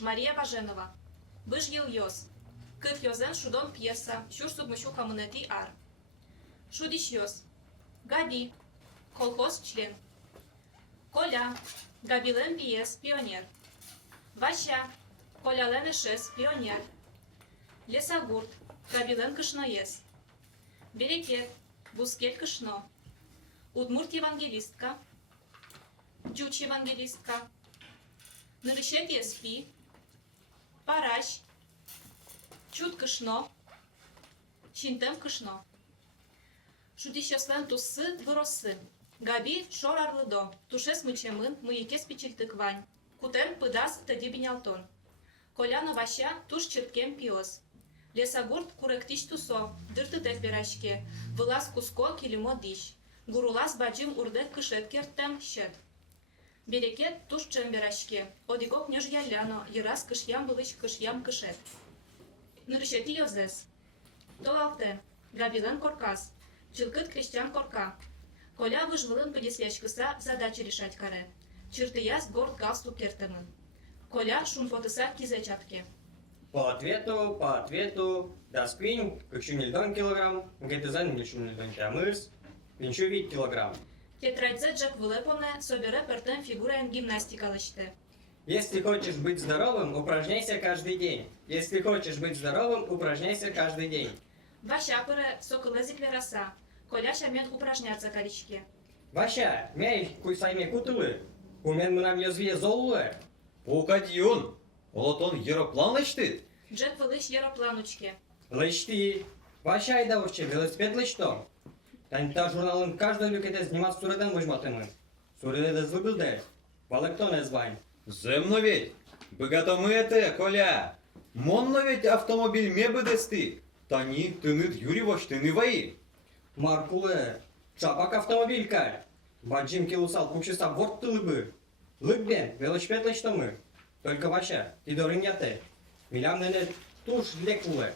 Мария Баженова. Быж ел йоз. Кыв йозен шудон пьеса. Шуш субмышу коммунети ар. Шудиш йоз. Габи. Колхоз член. Коля. Габилен пьес пионер. Вася. Колялен эшес пионер. Лесогурт. Габилен кышноес. Берекет. Бускет кышно. Удмурт евангелистка. Дюч евангелистка. Нырышет еспи. Параш. Чут кышно. Чинтем кышно. Шудищаслен туссы выроссы. Габи шорарлыдо. Тушес мычемын, мыекес пичильтыквань. Кутен пыдас тадибинялтон. Коляна ваща туш чырткем пиос. Лесогурт куректиш тусо. Дыртытев берашке. Вылаз куско килимо диш. Гурулас баджим урдет кышет кертем щет. Берекет туш чемберашке. Одигок неж яляно. Ерас кышям былыч кышям кышет. Нырышети йозес. Толалте. Габилен коркас. Чылкыт крестьян корка. Коля выжвылын подесвячкыса задачи решать каре. Чыртыяс горд галстук кертемын. Коля шумфотыса кизе чатке. По ответу, да сквинь, кычунильдон килограмм, гетезен мильшунильдон кямырс, пинчу вид килограмм. Тетрадзе Джек вылепоне собере пертем фигураен гимнастикалыште. Если хочешь быть здоровым, упражняйся каждый день. Если хочешь быть здоровым, упражняйся каждый день. Вася пыре сокылезик вераса. Коля шамен упражняться каричке. Вася, мяй куйсайме кутылы, умен мынам йозве золлы. Покадион, олотон ероплан лечти? Джек вылыш еропланучке. Лычти. Вася айда урче, велосипед лычто. Танта журналын каждый люкете снимать суреден выжматымы. Суреде звыбылде. Валыктон эзвань. Земно ведь, богатомыте, Коля. Монно ведь автомобиль ме бедести. Тани, тыныт Юрьевош, тыны вои. Маркуле, чапак автомобилька. Баджим килусал пукшиса борт тылыбы. Лыкбен, велосипед лычтомы. Только Вася, ты дорын яте. Милям нене туш лекуле.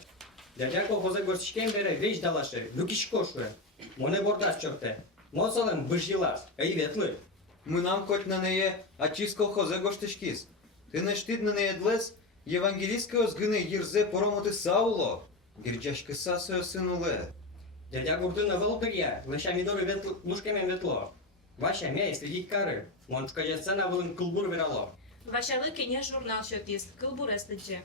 Дядя колхоза горчичкен бере вещь далаше, люкиш кошуе. Моне бордас чорте. Носалем быжилас, эй ветлы. Мы нам хоть на нее очискал хозе гоштышкис. Ты не штид на нее длес, евангелистского сгыны ерзе поромоты сауло. Гирджашка сасуя сынуле. Дядя гурдына волтырья, лыша мидоры лушкемен ветло. Вася мяй следить кары. Мончка сцена вылын кылбур верало. Вася лыкине журнал щетист. Кылбурестыджи.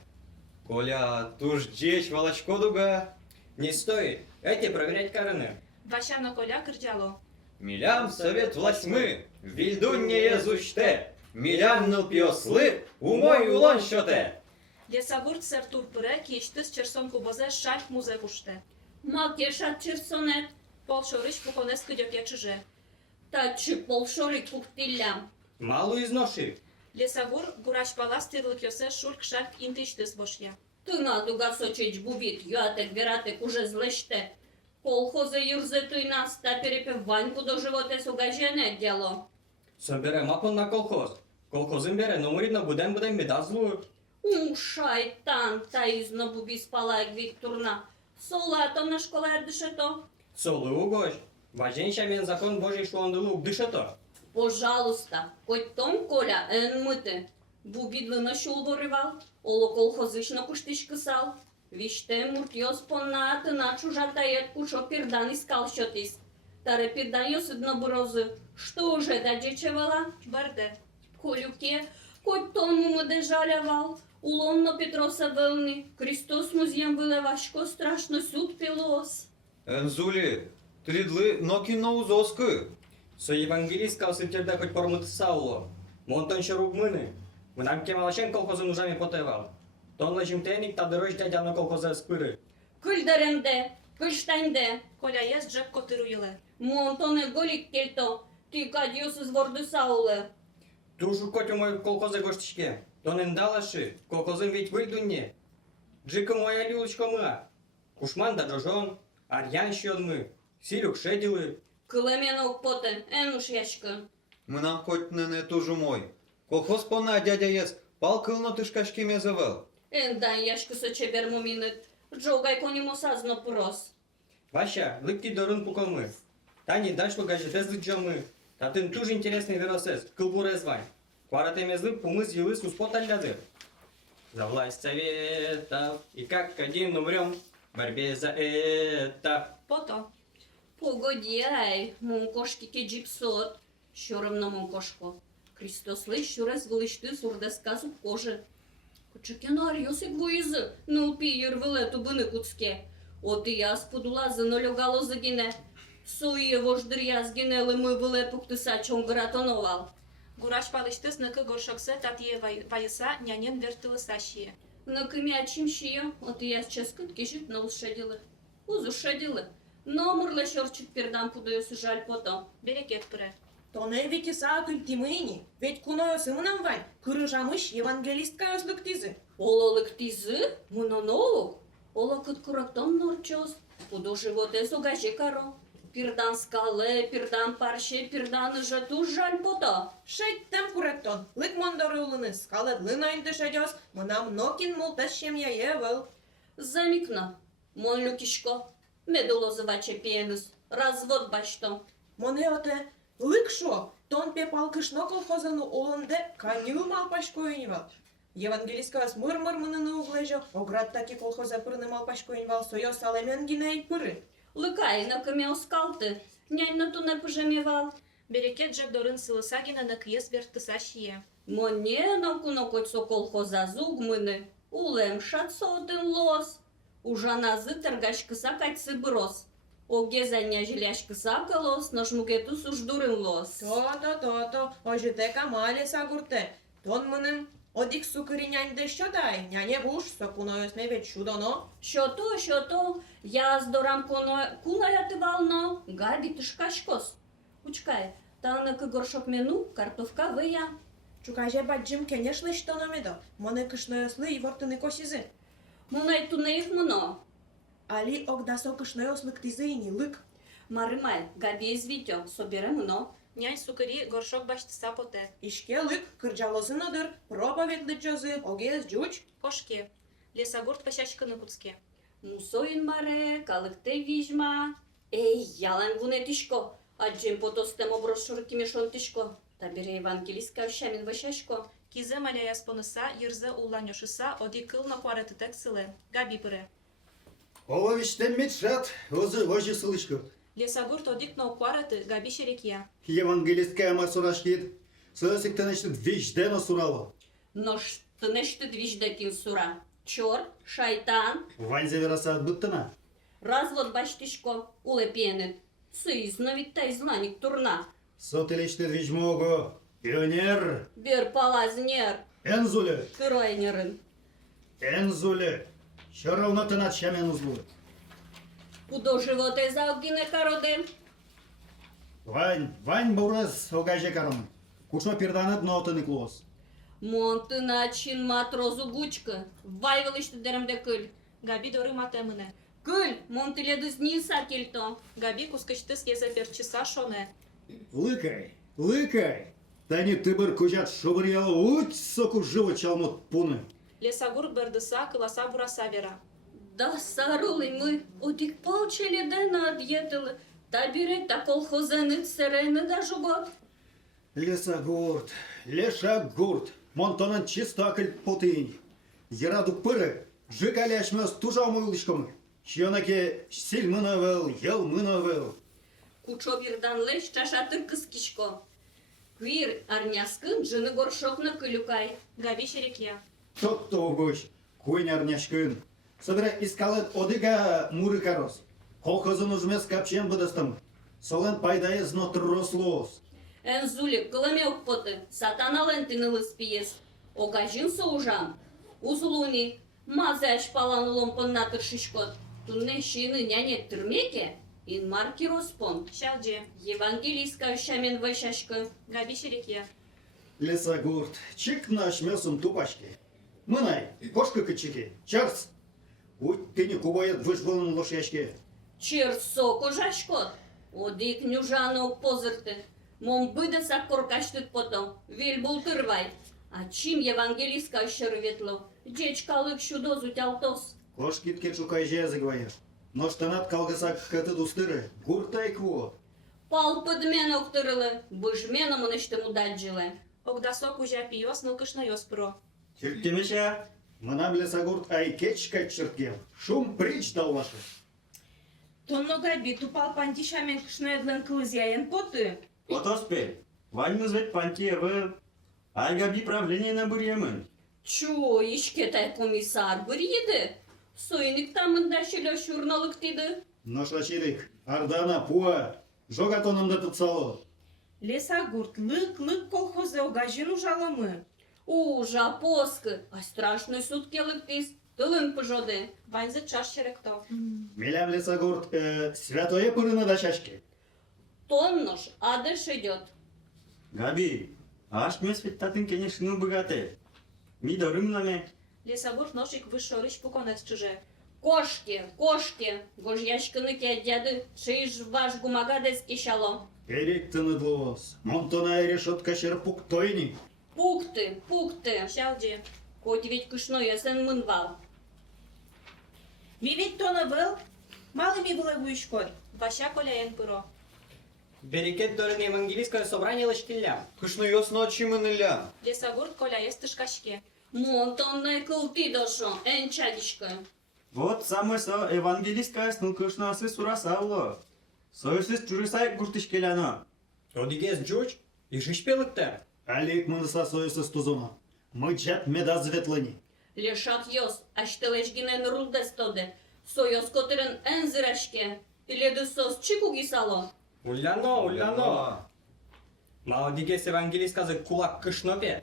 Коля, туж дечь волочко дуга. Не стоит, эти проверять карыны. Вася на Коля кырджало. Милям совет властьмы, вильдунне езучте. Милям ныл пиослы, умой улон щоте. Лесогурт сертур пыре киштыс черсон кубозе шальк музе куште. Макешат черсонет, Полшорыч пуконес кыдёке чыже. тачы полшорик пуктилям. Малу изноши. Лесогур гурач палас тырлык йосе шурк шальк интиштыс бошья. Тына дуга сочеч бубит, юатек вератек уже злещте. Колхоза юрзе тына ста перепев ваньку до животе сугажене дело. Собере мапон на колхоз. Колхозын бере, но муридно будем медазлу. Шайтан, та изно буби спалаек Викторна. Солато на школа дышето. Солы угощ. Важенща мен закон Божий шуандылу дышето. Пожалуйста, хоть том Коля эн мыты. Бубидлы на шул ворывал, оло колхозышно куштиш кысал. Виште муртьос понна тына чужата етку шо пирдан искал щотис. Таре пирдан йосыдно брозы. Что уже дадечевала? Барде. Колюке, хоть тому му держалявал. Улонно Петроса вълни. Христос музьем вылевашко страшно суд пилос. Энзули, тридлы ноки на узоскы. Со евангелистка сылтерде хоть пормыты сауло. Монтон шерук мыны. Мынам кемалашен колхозын ужами потевал. Тон лежим теник та дырыш дядя на колхоза спыры. Кыльдаренде, кыльштайнде. Коля ес Джек котыру йыле. Монтоне голик кельто. Ты кадиос из ворды сауле. Тушу котю мой колхоза гоштичке. Тонен далаши, колхозын ведь выйдунне. Джика моя люлочка мыа. Кушман да джожон, арьян щен мы. Силюк шедилы. Кылеменок потен, эн уж яшкын. Мы нам хоть не тужу мой. Колхоз пона дядя ес, палкылно тышкашки мезавел. Эн дан яшкы сочебер муминет. Джогай конимо сазно прос. Вася, лыкти дорын пукалмы. Тани дашло газетез лыджамы. Татын туж интересный веросез, кылбурез вань. Кваратемезлы пумыз йылы суспот алядыр. За власть советов, и как один умрем в борьбе за это. Пото. Погоди, ай, монкошки кеджипсот. Що равно монкошко? Христослы ще раз вилишти сурда сказу коже. Кочекена арйосик воїзи, не упієр велету бини От і я сподула за нольогало загине. Сує вождыря згинели ми велепук тисачом гратонувал. Гураш палыштыс ныкы горшоксы татье вайыса нянен вертылысащие. На кымячим шия, от и я сейчас кишит на ушадилы. Узушадилы. Но мурла шорчик пердам пудаюсы жаль потом. Берекет пыры. Тоне веки саакыл тимыни, ведь куное сымынан вань, кырыжамыш евангелистка özlük тизы. Ололык тизы, мунонолог. Ола кыткурактан норчос. Пудо животе согаже каро. Пирдан скале, пирдан парше, пирдан жату жаль пото. Шайттем куректон, лык мондоры улыны, скалет лынайн дышадёс, мынам нокин мултас шемья евел. Замикна. Мон люкишко. Медулозываче пиенус. Развод башто. Моне оте, лык шо, тон пепалкышно колхозыны олынде канил малпашкоюнивал. Евангелистка мыр-мыр мыныны углежо, оград таки колхоза пырны малпашкоюнивал, сойо салемен гиней пыры. Лыкай на кыме скалты. Нянь на туне пожемевал. Берекет жек дорын сылысагина ныкыес вертысащие. Моне на кунокотсо колхоза зугмыны. Улем шатсотын лос. Ужаназы торгашкыса кайтсы брос. Оге заня жиляшкыса колос, но шмукетус уж дурын лос. То-то, ожите камале сагурте. Тон мынын одик сукыри няньде щодай, няне буш, сокуноёс не ведь чудоно. Шото, я здорам кунаятывално, габи тышкашкос. Учкай, таныкы горшок мену, картовка выя. Чукаже баджим, конечно, что намедо. Моне кышноёслы и вортыны косизы. Мунай тунеев муно. Али огдасо кышноёслык тизы и не лык. Марымай, габи извитё, собере муно. Нянь сукыри горшок баштыса поте. Ишке лык, кырджалосын одыр, проповедли джозы, огез джуч. Кошке. Лесогурт пащачкыны куцке. Мусоин маре, калыкте вижма. Эй, ялан вунетишко, аджем потостем оброшурки мешонтишко. Табере евангелистка ощамин вашашко. Кизе маляя споныса, йырзы улланёшыса, оди кыл накуаретытек сылы. Габи пыры. Оловиштен медшат, ожи слышко. Лесогурт одик наукуареты, габи шерекия. Евангелистская масурашкит, сосиктанешт виждена сурало. Но что нечто движдекин сура. Чор, шайтан, Вань завераса будтана. развод баштишко, улепенет. Сызновит тайзланик турна. Сотелеште движмого. Пионер. Бер палазнер, Энзуле. крайнерын. Энзуле. Шаровнатына чамен узлу. Кудо животе залгине кароде. Вань бурас огаже каром. Кушо пирданат нотаны клос. Монты начин матрозу гучка. Вайвалышты деремде кыль. Габи доры матемыне. Кыль, монты ледыз ниса кельто. Габи кускачтыс езе перчиса шоне. Лыкай. Тани тыбыр кужат шобырьялы уть соку живо чалмот пуны. Лесогурт бердыса, кыласа бураса вера. Да сарулы мы, одик полчели дена отъедали. Табире та колхозены церены да жугот. Лешагурт, монтонан чисто акыль потынь. Ераду пыры, жикаляш мёс тужа мылышком. Чьонаке силь мынавел, ел мынавел. Кучо бирдан леш чашатыр кыскишко. Квир арняскын жыны горшокна кылюкай. Габи шерекия. Тот-то угощ, куйн арняшкын. Собира искалет одыга муры карос. Колхозын ужмес капчен быдастым. Солен пайдае знот рослос. Энзули кылымеук поты, сатана лентины спиес. Огажин соужам. Узлуни, мазяш палан ломпын натыр шишкот. Тунне шины няне тырмеке, ин марки роспон. Шалже. Евангелийска ощамен вайшашкы. Габи шерекия. Лесагурт, чик наш мясом тупашки. Мынай, кошка кычыки, чарс. Уть тыни кубает выжвалын лошяшки. Черсоко жашкот. Одик нюжанок позырты. Мом быдаса коркаштык потом. Виль бултырвай. А чим евангелийска ощыр ветло. Дечкалык щудозу тялтос. Кошкитке шукай жазыгвая. Но штанат калгасак каты дустыры. Гуртай кво. Пал подмен октырылы. Быжменом ныштым удаджилы. Огдасок ужа пиос, нылкышна йос пыро. Тюрктемеша, Мына лесогорд айкеч качырткен. Шум прич даллашы. Тонно Габи тупал пантишамен кышнаедлен кылызяен поты. Отоспель, ваньмыз вет пантьевы, айгаби правление на бурьемын. Чо, ишкетай комиссар бір еді? Сойник тамында шелі шурналык тиді. Ношачилик, ардана пуа. Жога тонымда тыцало. Лесогорд лык колхозы огажин ужалымы. Ужа, поскы, а страшный суд келык тис. Тылын пыжоды. Ваньзы чаш черекто. Милям лесогорд святое пырына да шашке. Тоннош, адыш идет. Габи, аш мес вет татын конечно богате. Ми дорымламе. Лесогор ножик вышорыч пуконец чуже. Кошки, гожьяшканы дяды, шиш ваш гумагадес кишало. Эрик тыныдлос. Монтона решетка шерпук тойни. Пукты, Шалди. хоть ведь кышно ясен мынвал. Вивит тона был, малыми вылавуешкой. Ваша коляен пыро. Берекет дорын евангелийское собрание лыштилля. Кышно йосно очимыныля. Лесогор коля есть тышкашке. Монтонная кылты дошо, энчадишка. Вот самое со евангелийское снукышнасы сурасавло. Союсыз чурысай гуртышкеляно. Одигес джуч и шишпелыкта. Алик мынса союсыз тузуна. Мы чат меда зветлыни. Лешат йос, аштелешгинен рулдес тоде. Соёс котырын энзирашке. Иледы сос чику гисало. Уляно. Малодигес евангелийскazы кулак кышнопе.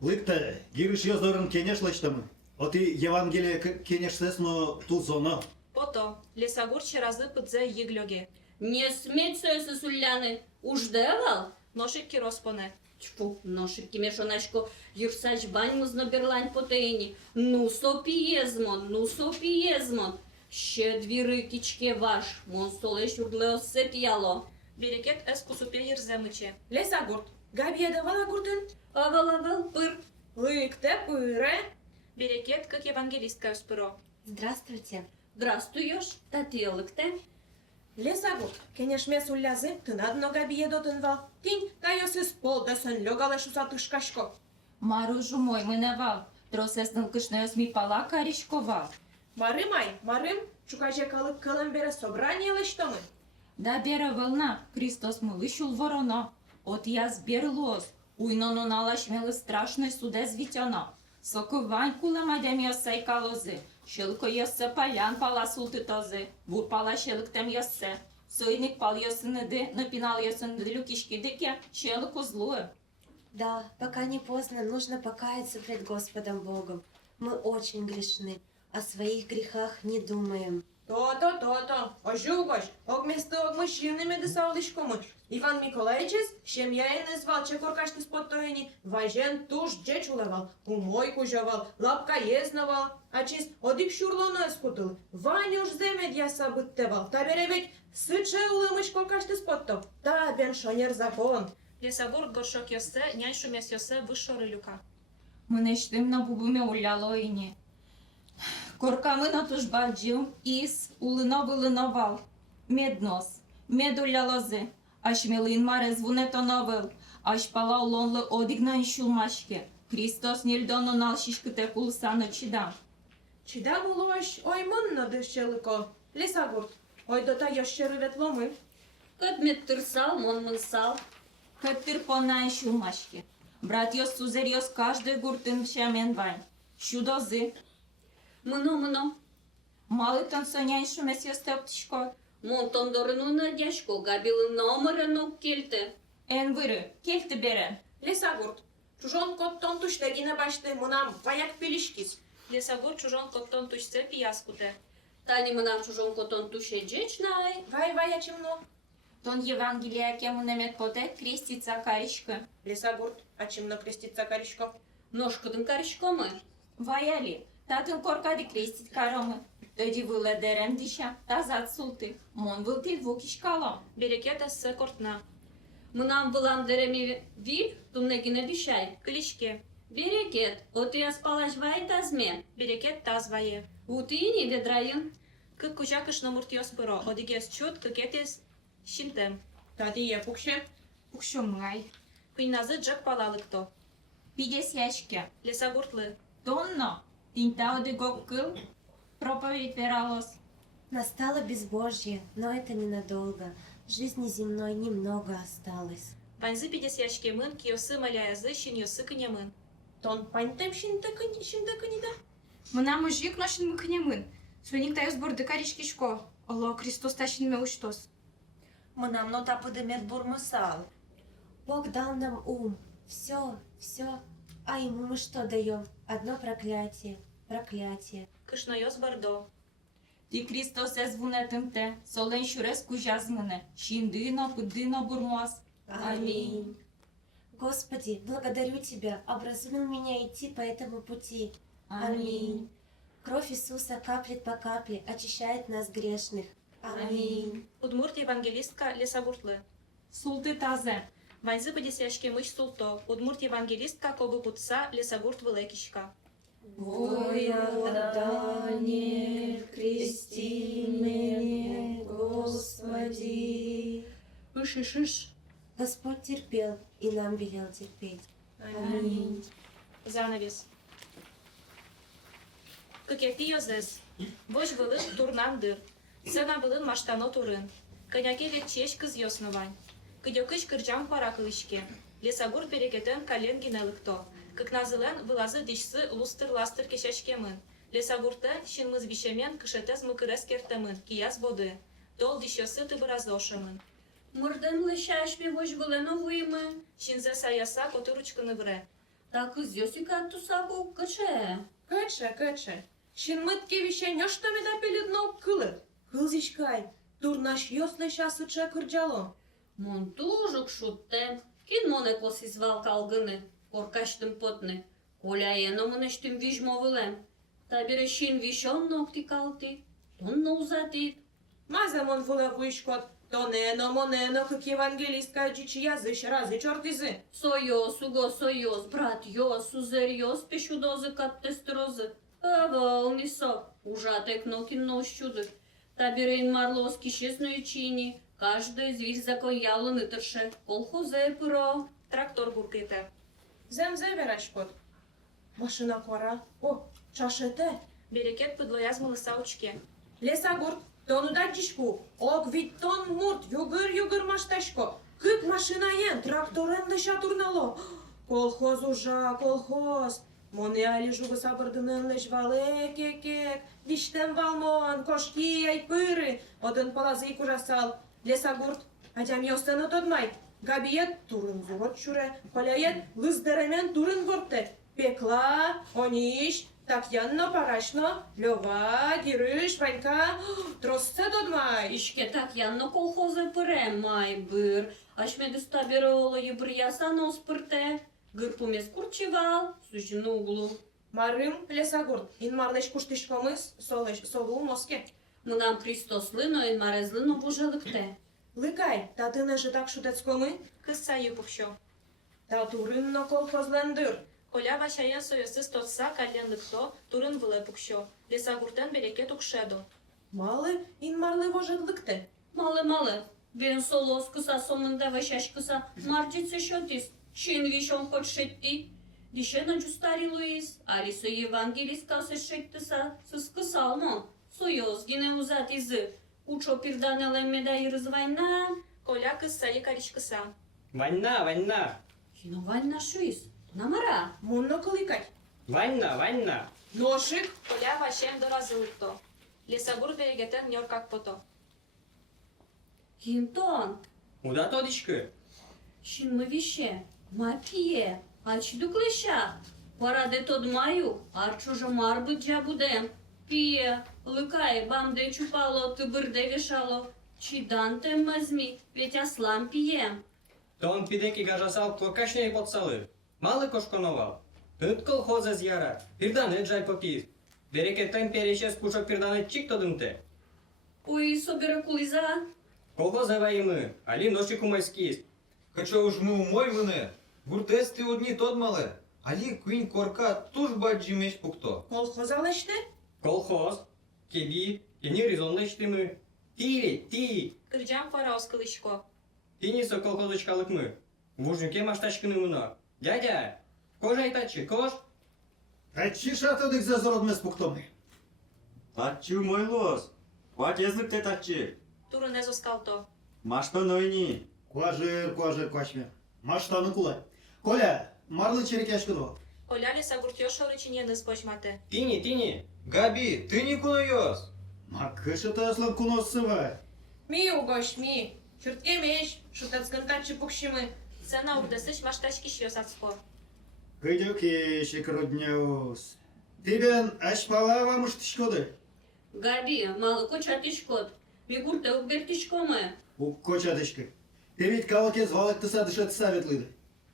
Лыкта, гириш ёздорын кенешлыштымы. Оти Евангелие кенешсесно тузоно. Пото. Лесогор черазы пыдзе еглёге. Не сметь соёсы суляны. Уж девал? Ножик кироспоне. Тьфу, ношик кимешонашко, юрсач бань музно берлань потейни. Ну сопиезмон. Ще дві рикічки ваш, мон столеш урдле осеп'яло. Берекет эс кусупе ерземыче. Лесогорд, Габи давала гуртын. Авал, пыр. Лыкте пыре. Берекет как евангелистка спыро. Здравствуйте. Здрастуешь, татьелыкте. Лесогорд, кенешмес улязы, тынадно Габи едотынвал. Тинь, тайосыз полдасын лёгалеш усатышкашко. Маружу мой миневал, тросеснил кышнеос ми пала каришковал. Марым, чукаже калык кылым бере собрание лыштомы. Да бера волна, Христос мылышул вороно. От яз берлос, уйноно налашмели страшной суде звитяно. Соковань кулемадем йосе калозы, шелко йосе палян пала султы този, бур пала шелктем йосе. Сойник пал йосыныды, напинал йосыныды люкишкидыке, шелко злуе. Да, пока не поздно, нужно покаяться пред Господом Богом. Мы очень грешны, о своих грехах не думаем. То. Ожугош, огместо огмышины медысалдышкомы. Иван Миколаевичес, шемьяин извал, чекоркашты споттоени, важен туш джечулевал, умой кужавал, лапка езнавал, а чист одик шурлоно эскутыл. Ванюш земед яса быттевал, та бере ведь сыче улымыш коркашты спотто. Та бен шонер закон. Лесогор горшок йосе, няньшу мес йосе вышоры люка. Мынештим на бубуме улялоїні. Корками на туж баджів, іс, улиновал. Меднос, медуля лози, аж мілин маре звунето новил, аж пала улонли одігнан шулмашки. Христос нільдоно налшішките кулсано чидам. Чида булош, ой мынно дышчелыко. Лесогорд, ой дота йощеры ветломы. Кадмет тырсал, мон мынсал. Кыттыр понай шулмашки. Брат йос сузер йос каждый гуртын шамен вань. Шудозы, Мыно. малитон соняй шумес йос тептишко. Монтон дорыну надяшко, габилы номерыну кельте. Ен выры, кельты берен. Лесогорд, чужон коттон туштегине башты мынам ваяк пилишкис. Лесогор чужон коттон тучце пияскуте. Тани мынам чужон котон туше джечнай. Вая чимно. Тон Евангелия кему немет поте крестится каришка. Лесогорд, а чимно крестится коришко. Ножкадын каришкомы. Ваяли, татын коркади крестит каромы. Тоді виле дерем діша, тазат султи. Мон вилти двукішкало. Берекет эс кортна. Мынам вылам дереми вил, туннегине бишай. Кличке. Берекет, оты я спалаш вай тазме. Берекет тазвае. Утыни ведрайын. Кык кужа кышномурт йос пыро. Одигес чут, кыкетес шинтем. Тати епукше. Укшомай. Куйназы джак палалыкто. Підес яшке. Лесогортлы. Тонно. Тинта одыгок кыл, проповедь вералос. Настало безбожье, но это ненадолго. Жизни земной немного осталось. Ваньзы пидесяшкемын, киосы маляязы, шиньосы кынемын. Тон паньтем шиндеканида. Мына мужик ношин мыкнемын. Суник тайыз борды каришкишко. Алло, Христос тащин меуштос. Мынам нота подымет бурмысал. Бог дал нам ум. Все, А ему мы что даем? Одно проклятие. Проклятие. Кышноёс бардо. Ти Христос эзвунетынте, солен шурес кужазмыне, шиндыно, пыдыно бурмуас. Аминь. Господи, благодарю Тебя, образумил меня идти по этому пути. Аминь. Кровь Иисуса каплет по капле, очищает нас грешных. Аминь. Удмурт евангелистка лесагуртлы. Султы тазе. Ваньзы пидесяшкемыч султо. Удмурт евангелистка кобы путса лесагурт вылekишка. Воядание, крести меня, Господи. Шиш. Господь терпел и нам велел терпеть. Аминь. Занавес. Кыкефиозес. Вож вылын турнан дыр. Сена вылын маштано турын. Коняке вет чеч кыз ёсновань. Кыдёкыч кырджам пара кылышке. Лесагурт берекетен кален гинелыкто. Кыкназылен вылазы дишсы лустыр-ластыр кешешкемын. Лесагуртен шинмыз вишемен кышетез мыкырес кертемын. Кияс боды. Тол дишёсы тыбыразошемын. Мырден лещашме вож вылено вуймы. Шинзе саяса котыручкыны вре. Так из Йосика тусаку каче. Каче. Шинмытке вище нёшто меда пеледно кылы. Кылзичкай, турнаш ёслы шасы ча кырджало. Монтужук шутте. Кин моне косизвал калгыны. Коркаштым потны. Коля ено мынештым вижмо вылем. Табире шин вишон ногти калти. Тонно узатит. Мазамон вула вуйшкот. Монено, как евангелистка джичи языш, разы чортизы. Соёс, уго соёс, брат ёс, узер ёс, пешудозы каттестрозы. Волнисо, ужатек нокин нощуды. Табирейн марлос кишесную чини. Каждый звиж закон ялыны тырше. Колхозе пыро. Трактор буркыйты. Земзе верашкот. Машина кора. О, чашете. Берекет пыдлоязмылы саучке. Лесагурт, тону дадишку. Ок вид тон мурт, югыр машташко. Кык машина ен, тракторен леша турнало. Колхоз ужа, колхоз. Моне али жугы сабырдынын леш вале кекек. Диштен валмон, кошки айпыры. Одын палазы икужасал. Лесагурт, атям ёстаны тодмай. Габиет турын зурот чуре. Коляет лыздеремен турын ворте. Пекла, ониш, Такьянно, Парашно, Лёва, Гирыш, Ванька, тросце тодмай. Ишке Такьянно колхозе пыре, май быр. Ашмеды стабировало ебр ясано спырте. Гыр пумес курчевал, сужин углу. Марым Лесагурт, ин марлеш куштишкомыс, солу моске. Мынам Христос лыно, ин марез лыно бужалыкте. Лыкай, татына же так шутецкомы, Кыз сайы пукшо. татурынно колхозлендыр. Коля вашаян соёсыз тотса калленлыкто турын вылы пукшо. Лесагуртен берекет укшедо. Малы, ин марлы вожадлыкте. Малы. Бен солос кыса сомында вашаш кыса. Марджице шотис. Чин вишон хот шетти. Дишена джустари Луис. Арисо евангелис касы шеттыса. Сыз кысалмо. Соёз гине узат изы. Учо пирданелем меда ирыз вайна. Коля кыз сайы каричкыса. Ванна. Кино вайна шуис. Намара. Монно кылыкай. Ванна. Ношик. Коля вашен доразылыкто. Лесагурт берекетен нёркак пото. Хинтон. Уда тодишкы? Шин мы вище. Мапие. Ачдук леша. Параде тод маю. Арчужа марбы джабудем. Пие. Лыкай. Бамде чупало. Тыбырде вешало. Чиданте мазми. Ведь аслам пием. Тон пидеки гажасал торкашней подсалы. Малы кошконовал. Тыт колхоза зяра. Пирдане джай попис. Берекеттен перешес пушок пирдане чик тодынте. Ой, собера кулиза. Колхоза вайымы. Али ноши кумайскис. Качо уж мы умой мене. Гуртести одні тодмале. Алі квінь корка туж баджі меч пукто. Колхозалеште? Колхоз. Кеби. Кени резонлештимы. Ти. Кырджам пара оскылышко. Тинисо колхозочкалыкмы. Вужнюке машташкыны мына. Дядя. Кош айтачы, кош. Ачиша тудик за зародмес пуктоми. Татчу мой лос. Хват язык те татчи. Турын эзоскалто. Машто нойни. Куажир, куашме. Маштаны кулай. Коля, марлы черекяшкыдо. Коля лесагурт йошоры чиненыз почматы. Тини. Габи, ты не кунуёс. Макышы таслан куносывай. Ми угощ, ми. Шурткемеш, шутацкан татчы пукшимы. Сена урдысыч маштачки шьёсацко. Кыдёки шекрудняус. Тибен ашпалава муштишкоды. Габи, малыко чатишкот. Вигурте убертишкоме. Уккочатышкы. Ты ведь калаке звалыктыса дышет саветлыды.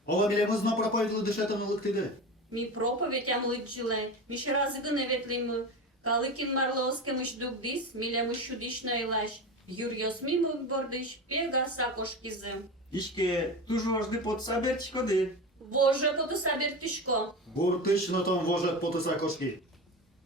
Ола милемызна проповедлы дышетын ылыктыды. Ми проповедь амлыкчиле. Ми шразыгы неветлимы. Калыкин марлоскемыш дугдис, милемыш шудиш найлаш. Юрьёс мимы бордыш, пега сакошкизы. Ишке тужу вожды под сабертишкоды. Воже поту сабертишко. Буртычно там вожат потыса кошки.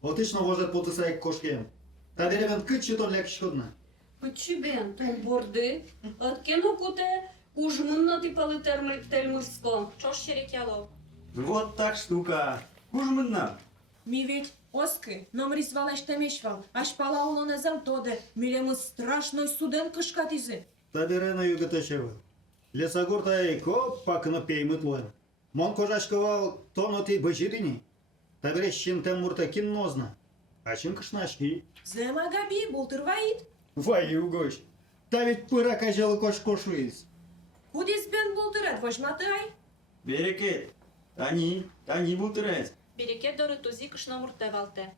Отычно вожат потыса як кошкем. Та беребен кычы тон лякшкодна. Почибен, том борды. Откену куте, кужмынно типалы тельмырско. Чош черекяло. Вот так штука. Кужмынна. Ми ведь оскы, но мризвалаш темешвал. Ашпала улоне замтоде. Милемыз страшной суден кышкатизы. Та берена югатачевы. Лесогорта и коп пакно пеймыт лоем. Мон кожашковал тоноти бажирини. Та берещин тем муртакин нозна. А чем кышнашки? Зема Габи, бултырваид. Вай угощ. Та ведь пыра кажалы кош-кошуиз. Кудис бен бултырат, вожматай. Берекет. Тани бутырец. Берекет доры тузи кышно муртевалте.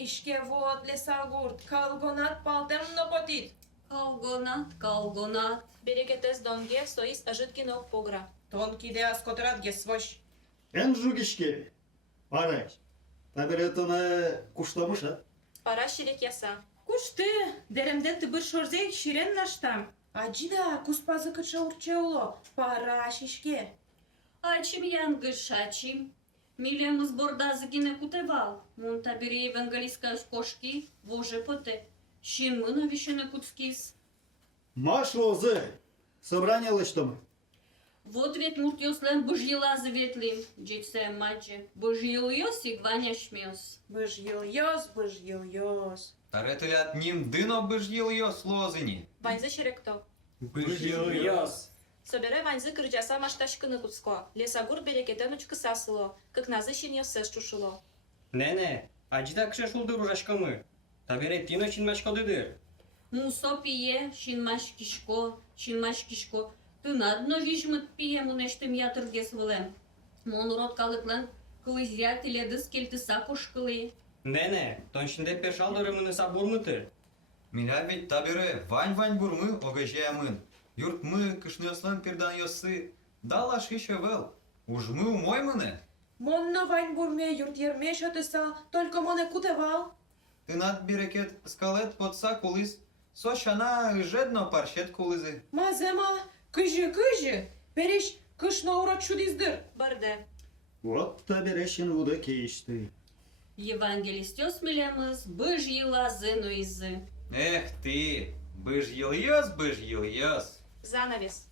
Ишке вот лесагурт, калгонат палтем нопотит. Калгонат. Берекетес донге соис ажиткинок погра. Тонкий деас котырат гесвош. Эн жугишке. Параш. Та беретона куштамыша. Пара ширек яса. Кушты, деремден ты бір шорзек ширен наштам. Аджида, куспазы кыча урчеуло, пара шишке. Ачим янгыш ачим. Милемыз бордазыгине кутевал. Монта бире евангелийская кошки, воже поте. Шин мына вишене куцкис. Маш лозы. Собрание лыштамы. Вот ведь муртьослем божьела заветлим. Джитсе маче. Божьел йосик ваня шмёс. Быж-йыл-йос. Таретылят ним дыно быжьёс лозыни. Ваньзы шеректо. Быжьёс. Собере ваньзы кырджаса машташкыны куцко. Лесагур берекетен учкысасыло. Как назы шиньёсес чушыло. Не, аджида кыша шулдыр ужашкамы. Та бере тино чинмашкодыдыр. Мусо пие, шинмаш кишко. Ты на дно вижмыт пие, мунештым ятыр десвылем. Мон рот калыклан кылызя теледыс кельтыса кошкылы. Не, тон шинде пешалдырымыны сабурмытыр. Миля ведь табире вань бурмы огажаямын. Юрт мы кышнёслан пердан йосы. Далаш еще вел. Уж мы умоймыны. Монно вань бурме юрт ермеш отыса, только моне кутевал. Ты над берекет скалет подса кулис. Сошана жедно паршет кулизы. Мазема, кыжы, переш кышно урат шудиздыр. Барды. Вот та берещин вуда кейшты. Евангелистёс милемыз быжьела зыну изы. Эх ты, быжьел йос. Занавес.